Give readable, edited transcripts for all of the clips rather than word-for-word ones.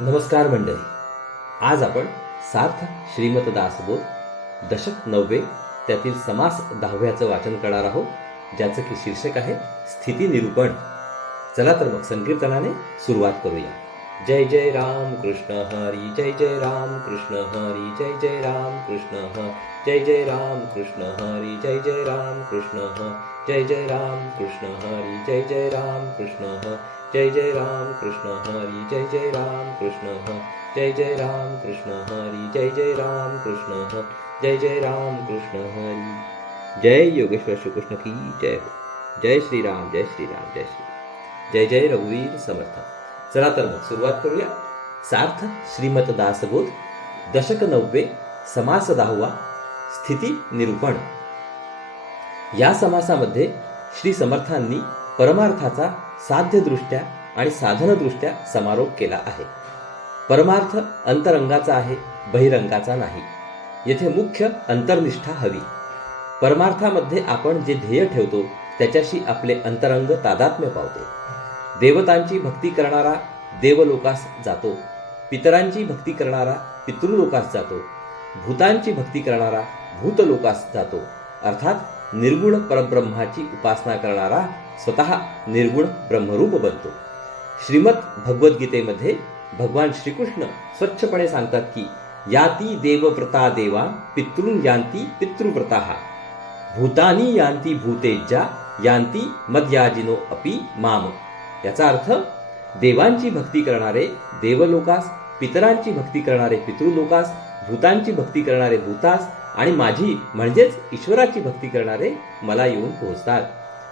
नमस्कार मंडळी. आज आपण सार्थ श्रीमत दासबोध दशक 9 त्यातील समास 10व्याचं वाचन करणार आहोत, ज्याचं की शीर्षक आहे स्थिती निरूपण. चला तर मग संकीर्तनाने सुरुवात करूया. जय जय राम कृष्ण हरी, जय जय राम कृष्ण हरी, जय जय राम कृष्ण हरी, जय जय राम कृष्ण हरी, जय जय राम कृष्ण हरी, जय जय राम कृष्ण हरी, जय जय राम कृष्ण हरी, जय जय राम कृष्ण हरी, जय जय राम कृष्ण हरी, जय जय राम कृष्ण हरी, जय जय राम कृष्ण हरी, जय जय राम कृष्ण हरी. जय योगेश्वर श्रीकृष्ण की जय हो. जय श्रीराम, जय श्रीराम, जय श्री, जय जय रघुवीर समर्थ. चला तर मग सुरुवात करूया. सार्थ श्रीमत दासबोध दशक 9 समास 10वा स्थिती निरूपण. या समासामध्ये श्री समर्थांनी परमार्थाचा साध्यदृष्ट्या आणि साधनदृष्ट्या समारोप केला आहे. परमार्थ अंतरंगाचा आहे, बहिरंगाचा नाही. येथे मुख्य अंतर्निष्ठा हवी. परमार्थामध्ये आपण जे ध्येय ठेवतो त्याच्याशी आपले अंतरंग तादात्म्य पावते. देवतांची भक्ती करणारा देवलोकास जातो, पितरांची भक्ती करणारा पितृलोकास जातो, भूतांची भक्ती करणारा भूतलोकास जातो. अर्थात निर्गुण परब्रह्माची उपासना करणारा स्वतः निर्गुण ब्रह्मरूप बनतो. श्रीमद भगवद्गीतेमध्ये भगवान श्रीकृष्ण स्वच्छपणे सांगतात की याती देवव्रता देवा पितृन यांती पितृव्रताः भूतानी यांती भूतेज्या यांती मद्याजिनो अपि माम. याचा अर्थ देवांची भक्ती करणारे देवलोकास, पितरांची भक्ती करणारे पितृलोकास, भूतांची भक्ती करणारे भूतास आणि माझी म्हणजेच ईश्वराची भक्ती करणारे मला येऊन पोहोचतात.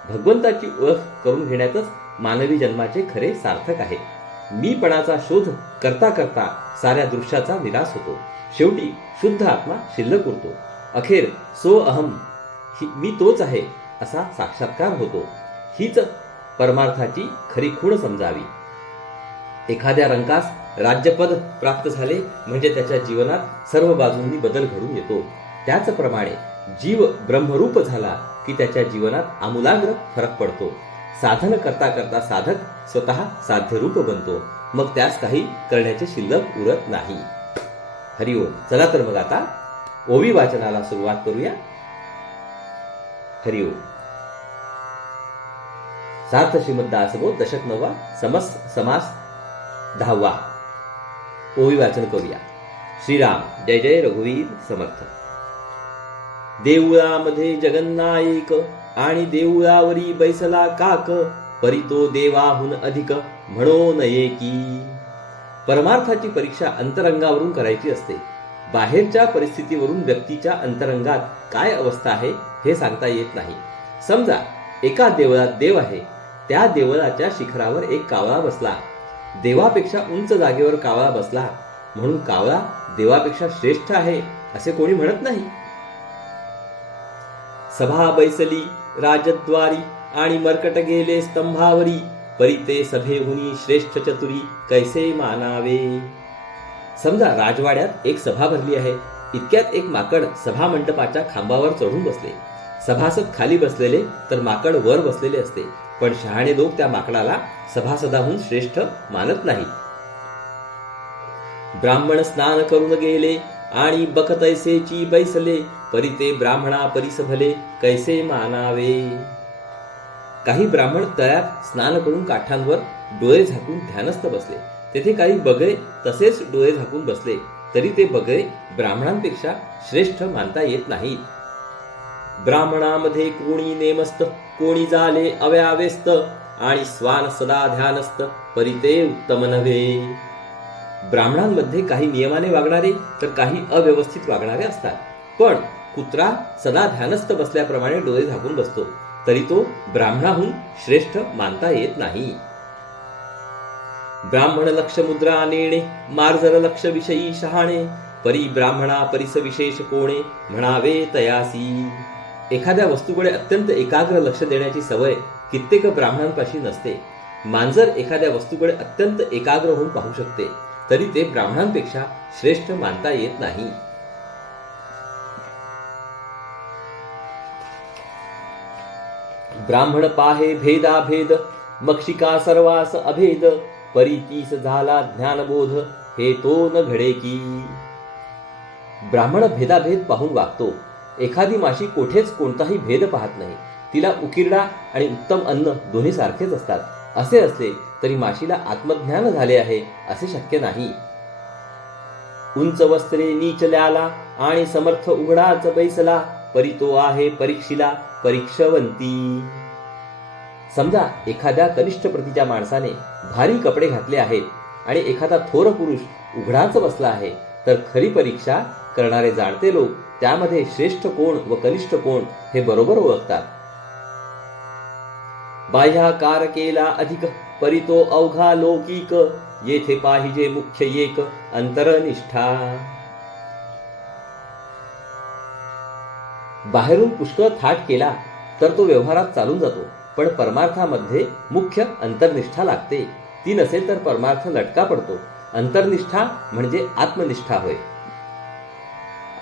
भगवंताची ओळख करून घेण्यातच मानवी जन्माचे खरे सार्थक आहे. मीपणाचा शोध करता करता साऱ्या दृश्याचा निराश होतो. शेवटी शुद्ध आत्मा शिल्लक उरतो. अखेर सो अहम, मी तोच आहे असा साक्षात्कार होतो. हीच परमार्थाची खरी खूण समजावी. एखाद्या रंकास राज्यपद प्राप्त झाले म्हणजे त्याच्या जीवनात सर्व बाजूंनी बदल घडून येतो. त्याचप्रमाणे जीव ब्रह्मरूप झाला की त्याच्या जीवनात आमूलाग्र फरक पडतो. साधन करता करता साधक स्वतः साध्यरूप बनतो. मग त्यास काही करण्याचे शिल्लक उरत नाही. हरिओम. चला तर मग आता ओवी वाचनाला सुरुवात करूया. हरिओम. सार्थ श्रीमद दासबोध दशक 9 समास 10वा. ओवी वाचन करूया. श्रीराम, जय जय रघुवीर समर्थ. देऊळामध्ये जगन्नायक आणि देऊळावरी बैसला काक, परी तो देवाहून अधिक म्हणो नये की. परमार्थाची परीक्षा अंतरंगावरून करायची असते. बाहेरच्या परिस्थितीवरून व्यक्तीच्या अंतरंगात काय अवस्था आहे हे सांगता येत नाही. समजा एका देवळात देव आहे. त्या देवळाच्या शिखरावर एक कावळा बसला. देवापेक्षा उंच जागेवर कावळा बसला म्हणून कावळा देवापेक्षा श्रेष्ठ आहे असे कोणी म्हणत नाही. सभा बैसली राजद्वारी आणि मरकट गेले स्तंभावरी, परी ते सभेहुनी श्रेष्ठ चतुरी कैसे मानावे. समजा राजवाड्यात एक सभा भरली आहे. इतक्यात एक माकड सभा मंडपाच्या खांबावर चढून बसले. सभासद खाली बसलेले तर माकड वर बसलेले असते. पण शहाणे लोक त्या माकडाला सभासदाहून श्रेष्ठ मानत नाहीत. ब्राह्मण स्नान करून गेले आणि बखतैसेची बैसले, परी ते ब्राह्मणा परीस भले कैसे मानावे. काही ब्राह्मण तळ्यात स्नान करून काठांवर डोळे झाकून ध्यानस्थ बसले. तेथे काही बगळे तसेच डोळे झाकून बसले, तरी ते बगळे ब्राह्मणांपेक्षा श्रेष्ठ मानता येत नाहीत. ब्राह्मणामध्ये कोणी नेमस्त, कोणी झाले अव्याव्यस्त आणि स्वान सदा ध्यानस्थ, परी ते उत्तम नव्हे. ब्राह्मणांमध्ये काही नियमाने वागणारे तर काही अव्यवस्थित वागणारे असतात. पण कुत्रा सदा ध्यानस्थ बसल्याप्रमाणे डोळे झाकून बसतो, तरी तो ब्राह्मणाहून श्रेष्ठ मानता येत नाही. ब्राह्मण लक्ष मुद्रा नेणे, मार्जर लक्ष विषयी शहाणे, परी ब्राह्मणा परिस विशेष कोणे म्हणावे तयासी. एखाद्या वस्तूकडे अत्यंत एकाग्र लक्ष देण्याची सवय कित्येक ब्राह्मणांपाशी नसते. मांजर एखाद्या वस्तूकडे अत्यंत एकाग्र होऊन पाहू शकते, तरी ते ब्राह्मणांपेक्षा श्रेष्ठ मानता येत नाही. ब्राह्मण पाहे भेदाभेद, मक्षिका सर्वास अभेद, परी तीस झाला ज्ञानबोध, हे तो न घडे की. ब्राह्मण भेदाभेद पाहून वागतो. एखादी माशी कोठेच कोणताही भेद पाहत नाही. तिला उकिरडा आणि उत्तम अन्न दोन्ही सारखेच असतात. असे असले तरी माशीला आत्मज्ञान झाले आहे असे शक्य नाही. उंच वस्त्रे नीचल्याला आणि समर्थ उघडाच बैसला, परी तो आहे परीक्षिला परीक्षवंती. समजा एखाद्या कनिष्ठ प्रतीच्या माणसाने भारी कपडे घातले आहेत आणि एखादा थोर पुरुष उघडाच बसला आहे, तर खरी परीक्षा करणारे जाणते लोक त्यामध्ये श्रेष्ठ कोण व कनिष्ठ कोण हे बरोबर ओळखतात. बाह्याकार केला अधिक, परी तो अवघा लौकिक, येथे पाहिजे मुख्य एक अंतरनिष्ठा. बाहेरून पुष्कळ थाट केला तर तो व्यवहारात चालून जातो, पण परमार्थामध्ये मुख्य अंतर्निष्ठा लागते. ती नसेल तर परमार्थ लटका पडतो. अंतर्निष्ठा म्हणजे आत्मनिष्ठा होय.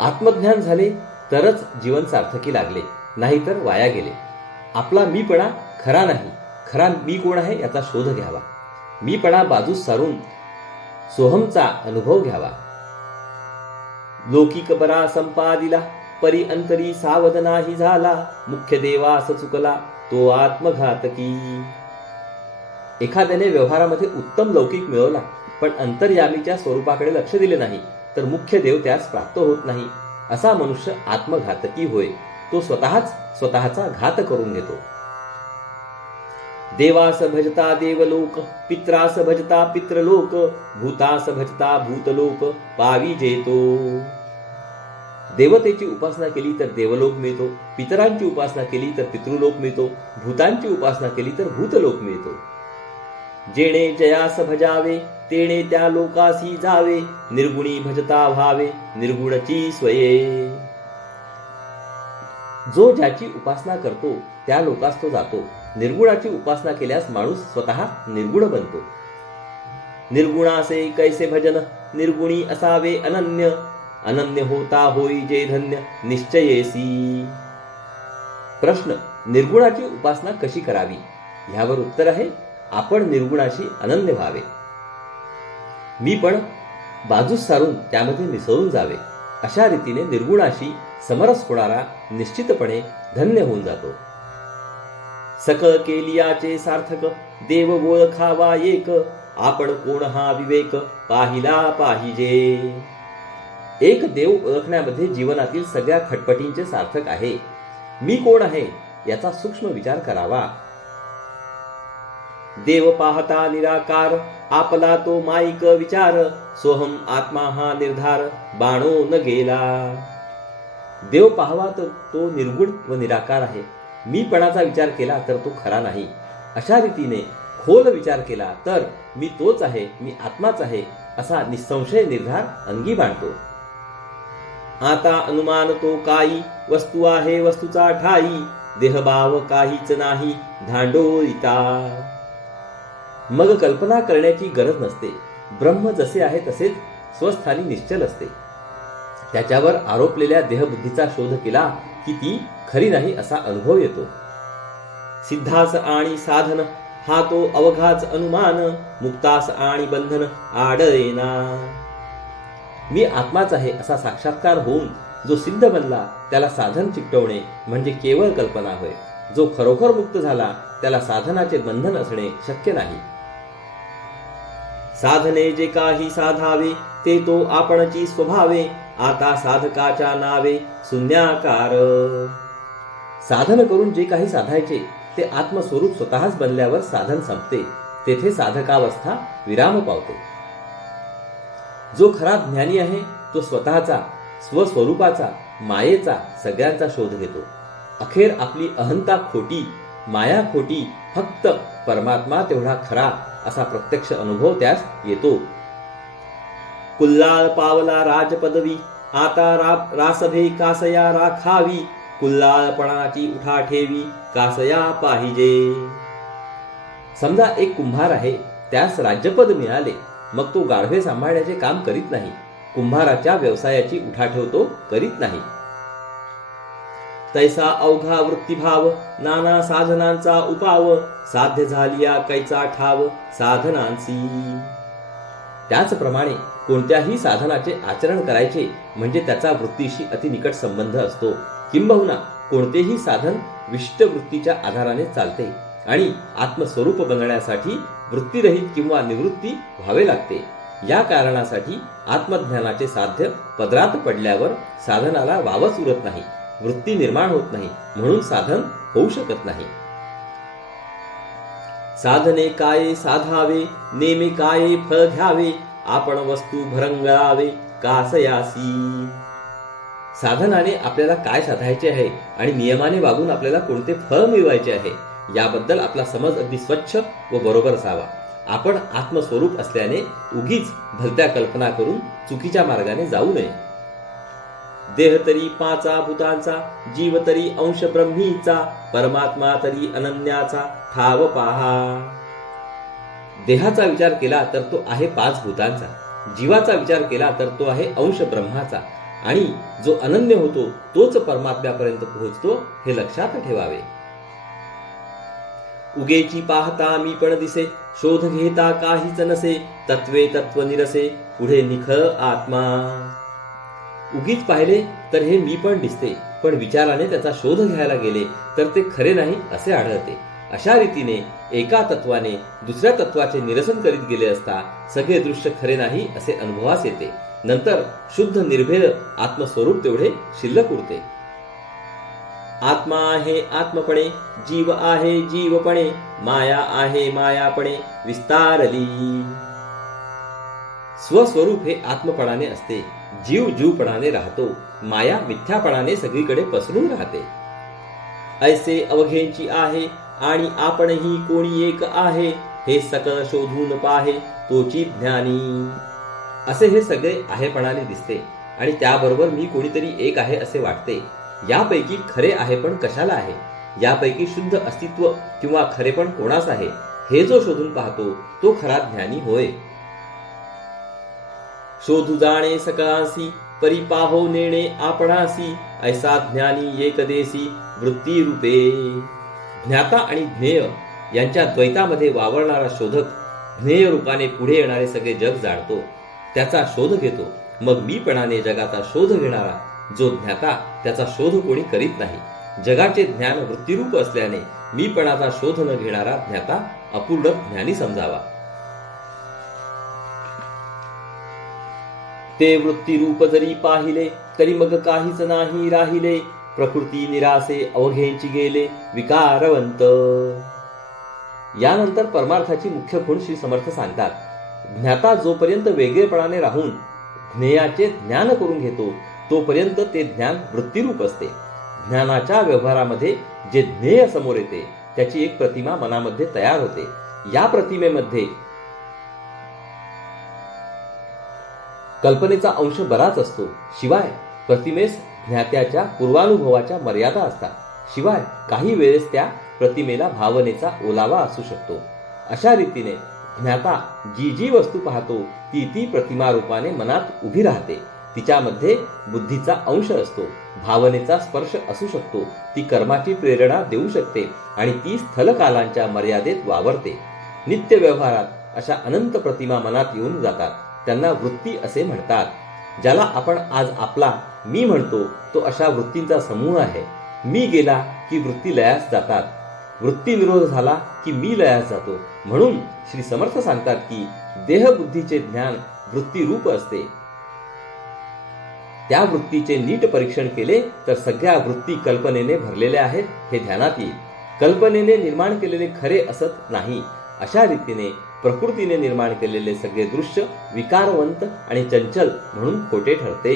आत्मज्ञान झाले तरच जीवन सार्थकी लागले, नाहीतर वाया गेले. आपला मीपणा खरा नाही. खरा मी कोण आहे याचा शोध घ्यावा. मीपणा बाजूस सारून सोहमचा अनुभव घ्यावा. लौकिक बरा संपादिला, परी अंतरी सावध नाही झाला, मुख्य देवास चुकला तो आत्मघातकी. एखाद्याने व्यवहारामध्ये उत्तम लौकिक मिळवला, पण अंतर्यामीच्या स्वरूपाकडे लक्ष दिले नाही, तर मुख्य देव त्यास प्राप्त होत नाही. असा मनुष्य आत्मघातकी होय. तो स्वतःचा घात करून घेतो. देवास भजता देवलोक, पित्रास भजता पित्रलोक, भूतास भजता भूतलोक, पावी जेतो. देवतेची उपासना केली तर देवलोक मिळतो, पितरांची उपासना केली तर पितृलोक मिळतो, भूतांची उपासना केली तर भूतलोक मिळतो. जेणे जयास भजावे तेणे त्या लोकासी जावे, निर्गुणी भजता भावे निर्गुणची स्वये. जो ज्याची उपासना करतो त्या लोकास तो जातो. निर्गुणाची उपासना केल्यास माणूस स्वतः निर्गुण बनतो. निर्गुणासे कैसे भजन, निर्गुणी असावे अनन्य, अनन्य होता होई जे धन्य निश्चयेसी. प्रश्न, निर्गुणाची उपासना कशी करावी? ह्यावर उत्तर आहे, आपण निर्गुणाशी अनन्य व्हावे. मी पण बाजूस सारून त्यामध्ये मिसळून जावे. अशा रीतीने निर्गुणाशी समरस होणारा निश्चितपणे धन्य होऊन जातो. सकळ केलियाचे सार्थक, देव ओळखावा एक, आपण कोण हा विवेक पाहिला पाहिजे. एक देव ओळखण्यामध्ये जीवनातील सगळ्या खटपटींचे सार्थक आहे. मी कोण आहे याचा सूक्ष्म विचार करावा. देव पाहता निराकार, आपला तो माईक विचार, सोहम आत्मा हा निर्धार बाणो न गेला. देव पाहावा तर तो निर्गुण व निराकार आहे. मीपणाचा विचार केला तर तो खरा नाही. अशा रीतीने खोल विचार केला तर मी तोच आहे, मी आत्माच आहे असा निसंशय निर्धार अंगी बांधतो. आता अनुमान तो काही, वस्तू आहे वस्तूचा ठाई, देहभाव काहीच नाही धांडोळीता. मग कल्पना करण्याची गरज नसते. ब्रह्म जसे आहे तसेच स्वस्थानी निश्चल असते. त्याच्यावर आरोपलेल्या देहबुद्धीचा शोध केला की ती खरी नाही असा अनुभव येतो. सिद्धास आणि साधन हा तो अवघाच अनुमान, मुक्तास आणि बंधन आडळेना. मी आत्माच आहे असा साक्षात्कार होऊन जो सिद्ध बनला त्याला साधन चिकटवणे म्हणजे केवळ कल्पना होय. जो खरोखर मुक्त झाला त्याला साधनाचे बंधन असणे शक्य नाही. साधने जे काही साधावे ते तो आपणची स्वभावे, आता साधकाच्या नावे शून्याकार. साधन करून जे काही साधायचे ते आत्मस्वरूप स्वतःच बनल्यावर साधन संपते. तेथे साधकावस्था विराम पावते. जो खरा ज्ञानी आहे तो स्वतःचा, स्वस्वरूपाचा, मायेचा सगळ्यांचा शोध घेतो. अखेर आपली अहंता खोटी, माया खोटी, फक्त परमात्मा तेवढा खरा असा प्रत्यक्ष अनुभव त्यास येतो. कुल्लाळ पावला राजपदवी, आता रासभे कासया राखावी, कुल्लाळपणाची उठा ठेवी कासया पाहिजे. समजा एक कुंभार आहे, त्यास राज्यपद मिळाले, मग तो गाढवे सांभाळण्याचे काम करीत नाही. कुंभाराच्या व्यवसायाची उठाठेव तो करीत नाही. तैसा अवघा वृत्तीभाव नाना साधनांचा उपाव साध्य झालिया कैचा ठाव साधनांची. त्याचप्रमाणे कोणत्याही साधनाचे आचरण करायचे म्हणजे त्याचा वृत्तीशी अतिनिकट संबंध असतो. किंबहुना कोणतेही साधन विशिष्ट वृत्तीच्या आधाराने चालते आणि आत्मस्वरूप बनण्यासाठी वृत्तीरहित किंवा निवृत्ती व्हावे लागते. या कारणासाठी आत्मज्ञानाचे साध्य पदरात पडल्यावर साधनाला वावच उरत नाही, वृत्ती निर्माण होत नाही, म्हणून साधन होऊ शकत नाही. साधने काय साधावे नेमे काय फळ घ्यावे आपण वस्तू भरंगळावे कासयासी. साधनाने आपल्याला काय साधायचे आहे आणि नियमाने वागून आपल्याला कोणते फळ मिळवायचे आहे याबद्दल आपला समज अगदी स्वच्छ व बरोबर असावा. आपण आत्मस्वरूप असल्याने उगीच भलत्या कल्पना करून चुकीच्या मार्गाने जाऊ नये. देह तरी पाचा भूतांचा जीव तरी अंश ब्रह्मीचा परमात्मा तरी अनन्याचा ठाव पहा. देहाचा विचार केला तर तो आहे 5 भूतांचा, जीवाचा विचार केला तर तो आहे अंश ब्रह्माचा आणि जो अनन्य होतो तोच परमात्म्यापर्यंत पोहोचतो हे लक्षात ठेवावे. उगेची पाहता मी पण दिसे शोध घेता काहीच नसे तत्वे तत्व निरसे पुढे निखळ आत्मा. उगीच पाहिले तर हे मी पण दिसते, पण विचाराने त्याचा शोध घ्यायला गेले तर ते खरे नाही असे आढळते. अशा रीतीने एका तत्वाने दुसऱ्या तत्वाचे निरसन करीत गेले असता सगळे दृश्य खरे नाही असे अनुभवास येते. नंतर शुद्ध निर्भेद आत्मस्वरूप तेवढे शिल्लक उरते. आत्मा आहे आत्मपणे जीव आहे जीवपणे माया आहे मायापणे विस्तारली. स्वस्वरूप हे आत्मपणाने असते, जीव जीवपणाने राहतो, माया मिथ्यापणाने सगळीकडे पसरून राहते. ऐसे अवघेंची आहे आणि आपणही कोणी एक आहे हे सकळ शोधून पाहे तोची ज्ञानी. असे हे सगळे आहेपणाने दिसते आणि त्याबरोबर मी कोणीतरी एक आहे असे वाटते. यापैकी खरे आहे पण कशाला आहे, यापैकी शुद्ध अस्तित्व किंवा खरेपण कोणास आहे हे जो शोधून पाहतो तो खरा ज्ञानी होय. शोधू जाणे सकळांसी परी पाहो नेणे आपणासी ऐसा ज्ञानी एकदेशी वृत्ती रूपे. ज्ञाता आणि ज्ञेय यांच्या द्वैतामध्ये वावरणारा शोधक ज्ञेय रूपाने पुढे येणारे सगळे जग जाणतो, त्याचा शोध घेतो. मग मीपणाने जगाचा शोध घेणारा जो ज्ञाता त्याचा शोध कोणी करीत नाही. जगाचे ज्ञान वृत्तीरूप असल्याने मीपणाचा शोध न घेणारा ज्ञाता अपूर्ण ज्ञानी समजावा. ते वृत्तीरूप जरी पाहिले तरी मग काहीच नाही राहिले प्रकृती निरासे अवघेंची गेले विकारवंत. यानंतर परमार्थाची मुख्य खूण श्री समर्थ सांगतात. ज्ञाता जोपर्यंत वेगळेपणाने राहून ज्ञेयाचे ज्ञान करून घेतो तोपर्यंत ते ज्ञान वृत्तीरूप असते. ज्ञानाच्या व्यवहारामध्ये जे ज्ञेय समोर येते त्याची एक प्रतिमा मनामध्ये तयार होते. या प्रतिमेमध्ये कल्पनेचा अंश बराच असतो. शिवाय प्रतिमेस ज्ञात्याच्या पूर्वानुभवाच्या मर्यादा असतात. शिवाय काही वेळेस त्या प्रतिमेला भावनेचा ओलावा असू शकतो. अशा रीतीने ज्ञाता जी जी वस्तू पाहतो ती ती प्रतिमा रूपाने मनात उभी राहते. तिच्यामध्ये बुद्धीचा अंश असतो, भावनेचा स्पर्श असू शकतो, ती कर्माची प्रेरणा देऊ शकते आणि ती स्थलकालांच्या मर्यादेत वावरते. नित्य व्यवहारात अशा अनंत प्रतिमा मनात येऊन जातात, त्यांना वृत्ती असे म्हणतात. ज्याला आपण आज आपला मी म्हणतो तो अशा वृत्तींचा समूह आहे. मी गेला की वृत्ती लयास जातात, वृत्ती निरोध झाला की मी लयास जातो. म्हणून श्री समर्थ सांगतात की देहबुद्धीचे ज्ञान वृत्तीरूप असते. त्या वृत्तीचे नीट परीक्षण केले तर सगळ्या वृत्ती कल्पनेने भरलेल्या आहेत हे ध्यानात येईल. कल्पनेने निर्माण केलेले खरे असत नाही. अशा रीतीने प्रकृतीने निर्माण केलेले सगळे दृश्य विकारवंत आणि चंचल म्हणून खोटे ठरते.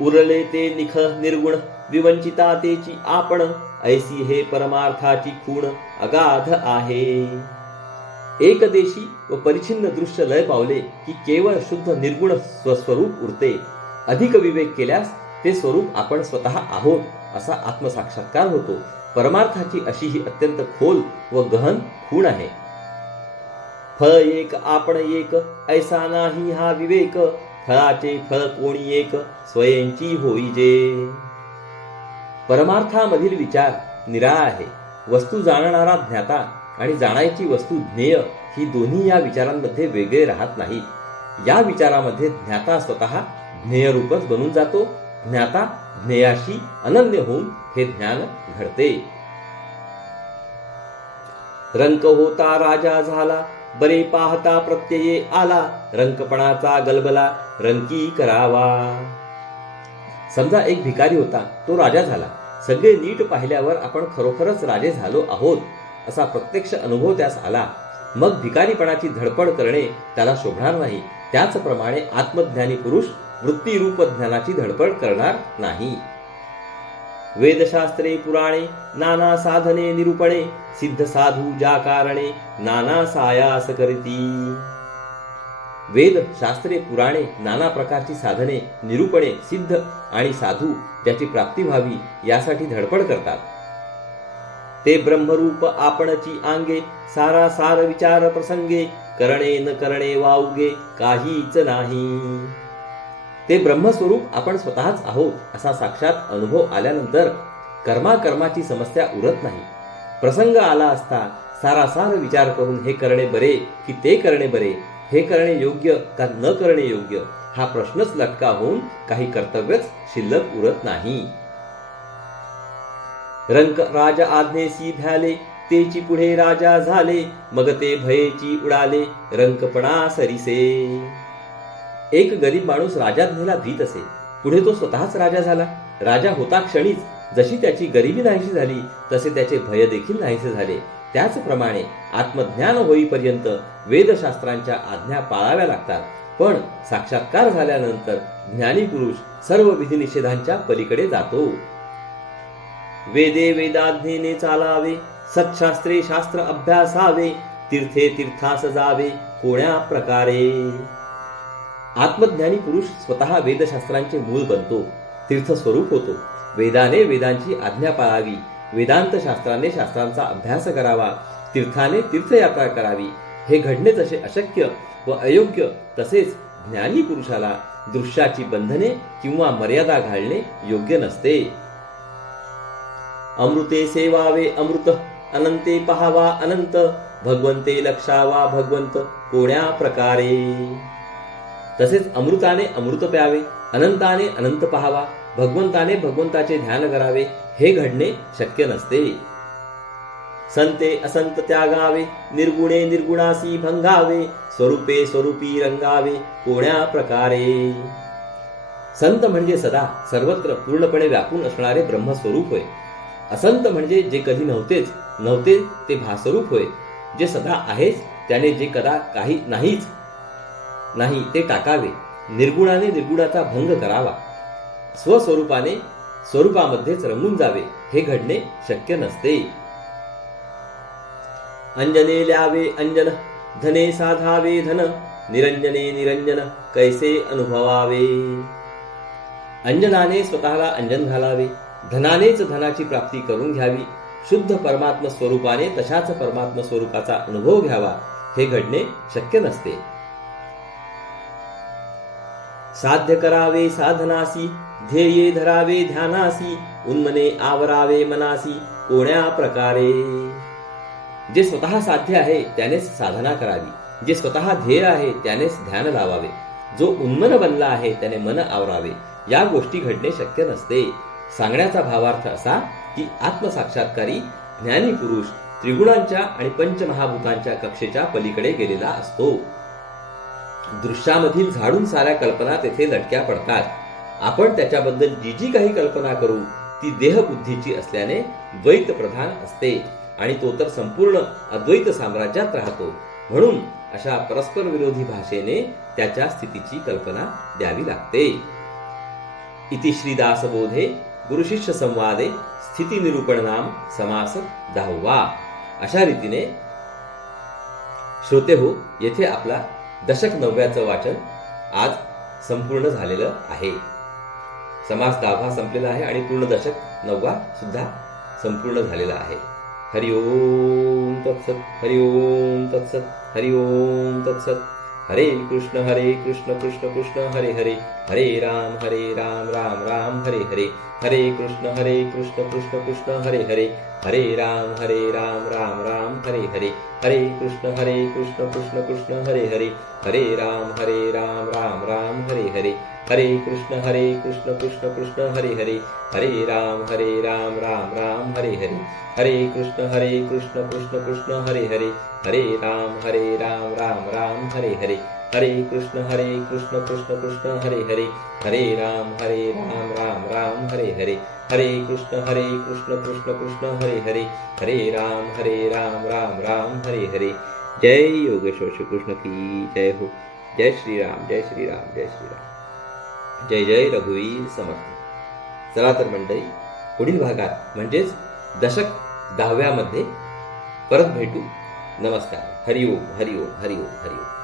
उरले ते निख निर्गुण विवंचिता तेची आपण ऐसी हे परमार्थाची खूण अगाध आहे. एकदेशी व परिच्छिन्न दृश्य लय पावले की केवळ शुद्ध निर्गुण स्वस्वरूप उरते. अधिक विवेक केल्यास ते स्वरूप आपण स्वतः आहोत असा आत्मसाक्षात्कार होतो. परमार्थाची अशी ही अत्यंत खोल व गहन खूण आहे. फळ एक आपण एक ऐसा नाही हा विवेक फळाचे फळ कोणी एक स्वयंची होईजे. परमार्थामधील विचार निराळा आहे. वस्तू जाणणारा ज्ञाता आणि जाणायची वस्तू ज्ञेय ही दोन्ही या विचारांमध्ये वेगळे राहत नाहीत. या विचारामध्ये ज्ञाता स्वतः ज्ञेयरूपच बनून जातो. ज्ञाता ज्ञेयाशी अनन्य होऊन हे ज्ञान घडते. रंक होता राजा झाला, बरे पाहता प्रत्यये आला, रंकपणाचा गलबला रंकी करावा. समजा एक भिकारी होता, तो राजा झाला. सगळे नीट पाहिल्यावर आपण खरोखरच राजे झालो आहोत असा प्रत्यक्ष अनुभव त्यास आला. मग भिकारीपणाची धडपड करणे त्याला शोभणार नाही. त्याचप्रमाणे आत्मज्ञानी पुरुष वृत्तीरूप ज्ञानाची धडपड करणार नाही. वेदशास्त्रे पुराणे नाना साधने निरूपणे, सिद्ध साधू ज्या कारणे नाना सायास करीती. वेद शास्त्रे पुराणे नाना प्रकारची साधने निरूपणे सिद्ध आणि साधू ज्याची प्राप्ती व्हावी यासाठी धडपड करतात. ते ब्रह्मरूप आपणची आंगे, सारा सार विचार प्रसंगे, करणे न करणे वाउगे काहीच नाही. ते ब्रह्मस्वरूप आपण स्वतःच आहोत असा साक्षात अनुभव आल्यानंतर कर्माची समस्या उरत नाही. प्रसंग आला असता सारासार विचार करून हे करणे बरे की ते करणे बरे, हे करणे योग्य का न करणे योग्य हा प्रश्नच लटका होऊन काही कर्तव्यच शिल्लक उरत नाही. रंक राजा आज्ञेसी भ्याले, तेची पुढे राजा झाले, मग ते भयेची उडाले रंकपणा सरीसे. एक गरीब माणूस राजाज्ञेला भीत असे. पुढे तो स्वतःच राजा झाला. राजा होता क्षणीच जशी त्याची गरिबी नाहीशी झाली तसे त्याचे भय देखील नाहीसे झाले. त्याचप्रमाणे आत्मज्ञान होईपर्यंत वेदशास्त्रांच्या आज्ञा पाळाव्या लागतात. पण साक्षात्कार झाल्यानंतर ज्ञानी पुरुष सर्व विधिनिषेधांच्या पलीकडे जातो. वेदे वेदाज्ञेने चालावे, सत्शास्त्रे शास्त्र अभ्यासावे, तीर्थे तीर्थास जावे कोण्या प्रकारे. आत्मज्ञानी पुरुष स्वतः वेदशास्त्रांचे मूळ बनतो, तीर्थस्वरूप होतो. वेदाने वेदांची आज्ञा पाळावी, वेदांत शास्त्राने शास्त्रांचा अभ्यास करावा, तीर्थाने तीर्थयात्रा करावी. हे घडणे तसे अशक्य व अयोग्य. तसेच ज्ञानी पुरुषाला दृश्याची बंधने किंवा मर्यादा घालणे योग्य नसते. अमृते सेवावे अमृत, अनंते पहावा अनंत, भगवंते लक्षावा भगवंत कोण्या प्रकारे. तसेच अमृताने अमृत प्यावे, अनंताने अनंत पहावा, भगवंताने भगवंताचे ध्यान करावे हे घडणे शक्य नसते. संते असंत त्यागावे, निर्गुणे निर्गुणासी भंगावे, स्वरूपे स्वरूपी रंगावे कोण्या प्रकारे. संत म्हणजे सदा सर्वत्र पूर्णपणे व्यापून असणारे ब्रह्मस्वरूप होय. असंत म्हणजे जे कधी नव्हते ते भासरूप होय. जे सदा आहेच त्याने जे कदा काही नाहीच नाही ते टाकावे. निर्गुणाने निर्गुणाचा भंग करावा, स्वस्वरूपाने स्वरूपामध्येच रंगून जावे हे घडणे शक्य नसते. अंजने ल्यावे अंजन, धने साधावे धन, निरंजने निरंजन कैसे अनुभवावे. अंजनाने स्वतःला अंजन घालावे, धनानेच धनाची प्राप्ती करून घ्यावी, शुद्ध परमात्म स्वरूपाने तशाच परमात्म स्वरूपाचा अनुभव घ्यावा हे घडणे शक्य नसते. साध्य करावे साधनासी, ध्येये धरावे ध्यानासी, उन्मने आवरावे मनासी कोण्या प्रकारे. जे स्वतः साध्य आहे त्यानेच साधना करावी, जे स्वतः ध्येय आहे त्यानेच ध्यान लावावे, जो उन्मन बनला आहे त्याने मन आवरावे. या गोष्टी घडणे शक्य नसते. सांगण्याचा भावार्थ असा की आत्मसाक्षात्कारी ज्ञानी पुरुष त्रिगुणांच्या आणि पंचमहाभूतांच्या कक्षेच्या पलीकडे गेलेला असतो. दृश्यामधील झाडून साऱ्या कल्पना तेथे लटक्या पडतात. आपण त्याच्याबद्दल जी जी काही कल्पना करू ती देहबुद्धीची असल्याने द्वैत प्रधान असते आणि तो तर संपूर्ण अद्वैत साम्राज्यात राहतो. म्हणून अशा परस्पर विरोधी भाषेने त्याच्या स्थितीची कल्पना द्यावी लागते. इति श्रीदासबोधे गुरुशिष्य संवादे स्थिती निरूपण नाम समास 10वा. अशा रीतीने श्रोते हो, येथे आपला दशक 9व्याचं वाचन आज संपूर्ण झालेलं आहे. समास 10वा संपलेला आहे आणि पूर्ण दशक 9वा सुद्धा संपूर्ण झालेला आहे. हरि ओम तत्सत, हरि ओम तत्सत, हरि ओम तत्सत, हरे कृष्ण कृष्ण कृष्ण हरे हरे, हरे राम राम राम हरे हरे, हरे कृष्ण कृष्ण कृष्ण हरे हरे, हरे राम राम राम हरे हरे, हरे कृष्ण कृष्ण कृष्ण हरे हरे, हरे राम राम राम हरे हरे, हरे कृष्ण कृष्ण कृष्ण हरे हरे, हरे राम राम राम हरे हरे, हरे कृष्ण कृष्ण कृष्ण हरे हरे, हरे राम राम हरे हरे, हरे कृष्ण कृष्ण कृष्ण हरे हरे, हरे राम राम राम हरे हरे, हरे कृष्ण कृष्ण कृष्ण हरे हरे, हरे राम राम राम हरे हरे. जय योगेश्वर श्री कृष्ण की जय हो. जय श्रीराम जय श्रीराम जय श्रीराम. जय जय रघुवीर समर्थ. चला तर मंडळी, पुढील भागात म्हणजेच दशक 10व्यामध्ये परत भेटू. नमस्कार. हरिओम हरिओम हरिओम हरिओम.